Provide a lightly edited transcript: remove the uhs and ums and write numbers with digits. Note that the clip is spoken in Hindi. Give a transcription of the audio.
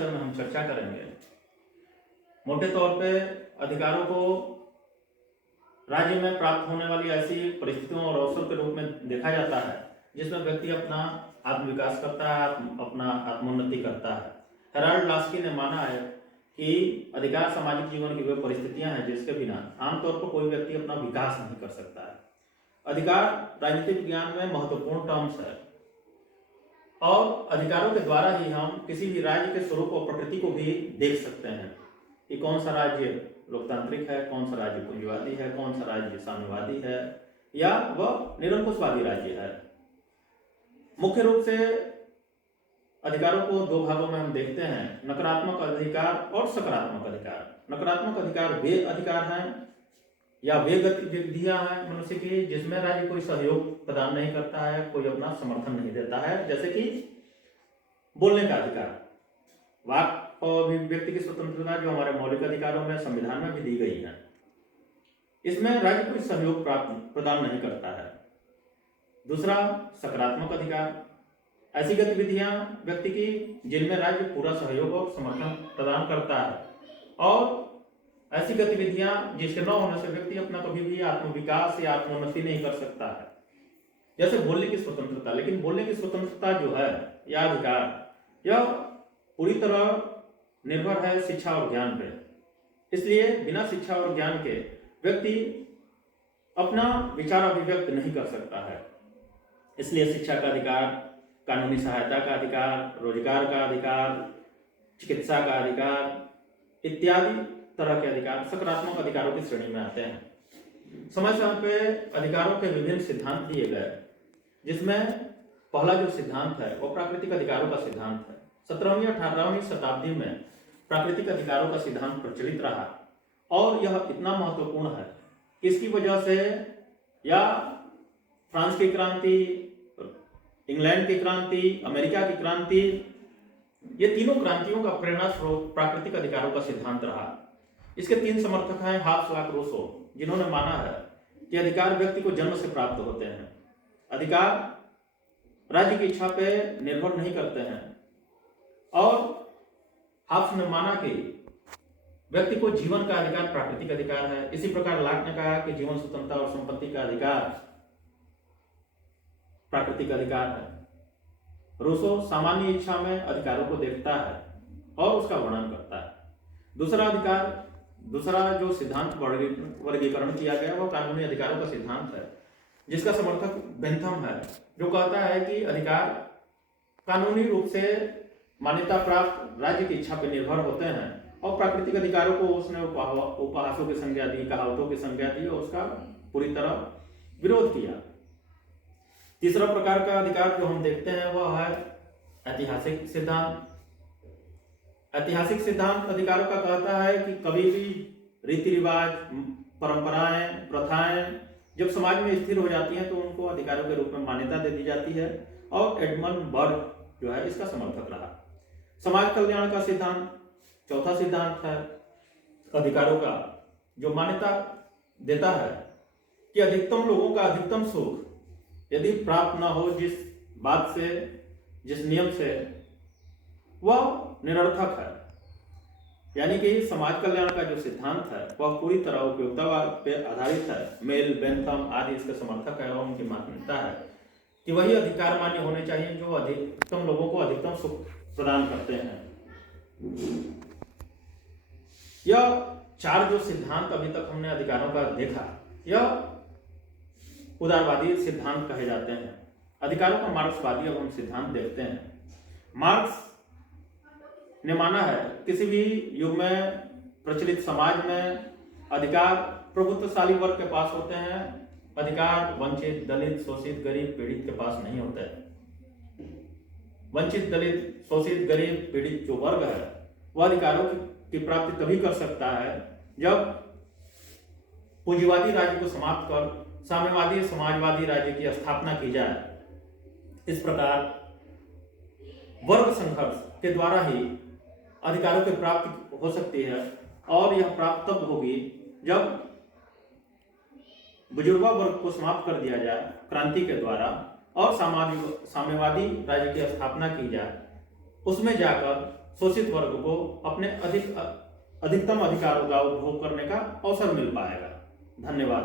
विषय में हम चर्चा करेंगे। मोटे तौर पे अधिकारों को राज्य में प्राप्त होने वाली ऐसी परिस्थितियों और अवसर के रूप में देखा जाता है जिसमें व्यक्ति अपना आत्मविकास करता है, अपना आत्मोन्नति करता है। हेराल्ड लास्की ने माना है कि अधिकार सामाजिक जीवन की वे परिस्थितियां हैं जिसके बिना आमतौर पर कोई व्यक्ति अपना विकास नहीं कर सकता है। अधिकार राजनीतिक विज्ञान में महत्वपूर्ण टर्म्स है और अधिकारों के द्वारा ही हम किसी भी राज्य के स्वरूप और प्रकृति को भी देख सकते हैं कि कौन सा राज्य लोकतांत्रिक है, कौन सा राज्य पूंजीवादी है, कौन सा राज्य साम्यवादी है या वह निरंकुशवादी राज्य है। मुख्य रूप से अधिकारों को दो भागों में हम देखते हैं, नकारात्मक अधिकार और सकारात्मक अधिकार। नकारात्मक अधिकार वे अधिकार हैं या वे गतिविधियां हैं मनुष्य की जिसमें राज्य कोई सहयोग प्रदान नहीं करता है, कोई अपना समर्थन नहीं देता है, जैसे कि बोलने का अधिकार, वाक और अभिव्यक्ति की स्वतंत्रता जो हमारे मौलिक अधिकारों में संविधान में भी दी गई है। इसमें राज्य कोई सहयोग प्रदान नहीं करता है। दूसरा सकारात्मक अधिकार, ऐसी गतिविधियां व्यक्ति की जिनमें राज्य पूरा सहयोग और समर्थन प्रदान करता है और ऐसी गतिविधियां जिसके न होने से व्यक्ति अपना कभी भी आत्मविकास या आत्मोन्नति नहीं कर सकता है, जैसे बोलने की स्वतंत्रता। लेकिन बोलने की स्वतंत्रता जो है या अधिकार यह पूरी तरह निर्भर है शिक्षा और ज्ञान पे। इसलिए बिना शिक्षा और ज्ञान के व्यक्ति अपना विचार अभिव्यक्त नहीं कर सकता है। इसलिए शिक्षा का अधिकार, कानूनी सहायता का अधिकार, रोजगार का अधिकार, चिकित्सा का अधिकार इत्यादि तरह के अधिकार सकारात्मक अधिकारों की श्रेणी में आते हैं। समय समय पे अधिकारों के विभिन्न सिद्धांत दिए गए, जिसमें पहला जो सिद्धांत है वो प्राकृतिक अधिकारों का सिद्धांत है। 17वीं 18वीं शताब्दी में प्राकृतिक अधिकारों का सिद्धांत प्रचलित रहा और यह इतना महत्वपूर्ण है कि इसकी वजह से या फ्रांस की क्रांति, इंग्लैंड की क्रांति, अमेरिका की क्रांति, ये तीनों क्रांतियों का प्रेरणा स्रोत प्राकृतिक अधिकारों का सिद्धांत रहा। इसके तीन समर्थक हैं हाब्स, लॉक, रूसो, जिन्होंने माना है कि अधिकार व्यक्ति को जन्म से प्राप्त होते हैं, अधिकार राज्य की इच्छा पे निर्भर नहीं करते हैं। और हाब्स ने माना कि व्यक्ति को जीवन का अधिकार प्राकृतिक अधिकार है। इसी प्रकार लॉक ने कहा कि जीवन स्वतंत्रता और संपत्ति का अधिकार प्राकृतिक अधिकार है। रूसो सामान्य इच्छा में अधिकारों को देखता है और उसका वर्णन करता है। दूसरा जो सिद्धांत वर्गीकरण किया गया वह कानूनी अधिकारों का सिद्धांत है, जिसका समर्थक बेंथम है, जो कहता है कि अधिकार कानूनी रूप से मान्यता प्राप्त राज्य की इच्छा पर निर्भर होते हैं और प्राकृतिक अधिकारों को उसने उपहासों की संज्ञा दी, कहावतों की संज्ञा दी और उसका पूरी तरह विरोध किया। तीसरा प्रकार का अधिकार जो हम देखते हैं वह है ऐतिहासिक सिद्धांत। ऐतिहासिक सिद्धांत अधिकारों का कहता है कि कभी भी रीति रिवाज, परंपराएं, प्रथाएं जब समाज में स्थिर हो जाती हैं तो उनको अधिकारों के रूप में मान्यता दे दी जाती है और एडमंड बर्ग जो है इसका समर्थक रहा। समाज कल्याण का सिद्धांत चौथा सिद्धांत है अधिकारों का, जो मान्यता देता है कि अधिकतम लोगों का अधिकतम सुख यदि प्राप्त न हो जिस बात से, जिस नियम से, वह निरर्थक है। यानी कि समाज कल्याण का जो सिद्धांत है वह पूरी तरह उपयोगितावाद पर आधारित है। मेल, बेंथम आदि इसके समर्थक है और उनकी मान्यता है कि वही अधिकार मान्य होने चाहिए जो अधिकतम लोगों को अधिकतम सुख प्रदान करते हैं। यह चार जो सिद्धांत अभी तक हमने अधिकारों का देखा, यह उदारवादी सिद्धांत कहे जाते हैं। अधिकारों का मार्क्सवादी अब हम सिद्धांत देखते हैं। मार्क्स ने माना है किसी भी युग में प्रचलित समाज में अधिकार प्रभुत्वशाली वर्ग के पास होते हैं, अधिकार वंचित, दलित, शोषित, गरीब, पीड़ित के पास नहीं होते। वंचित, दलित, शोषित, गरीब, पीड़ित जो वर्ग है वह अधिकारों की प्राप्ति तभी कर सकता है जब पूंजीवादी राज्य को समाप्त कर साम्यवादी समाजवादी राज्य की स्थापना की जाए। इस प्रकार वर्ग संघर्ष के द्वारा ही अधिकारों की प्राप्ति हो सकती है और यह प्राप्त तब होगी जब बुजुर्गा वर्ग को समाप्त कर दिया जाए क्रांति के द्वारा और साम्यवादी राज्य की स्थापना की जाए। उसमें जाकर शोषित वर्ग को अपने अधिकतम अधिकारों का उपभोग करने का अवसर मिल पाएगा। धन्यवाद।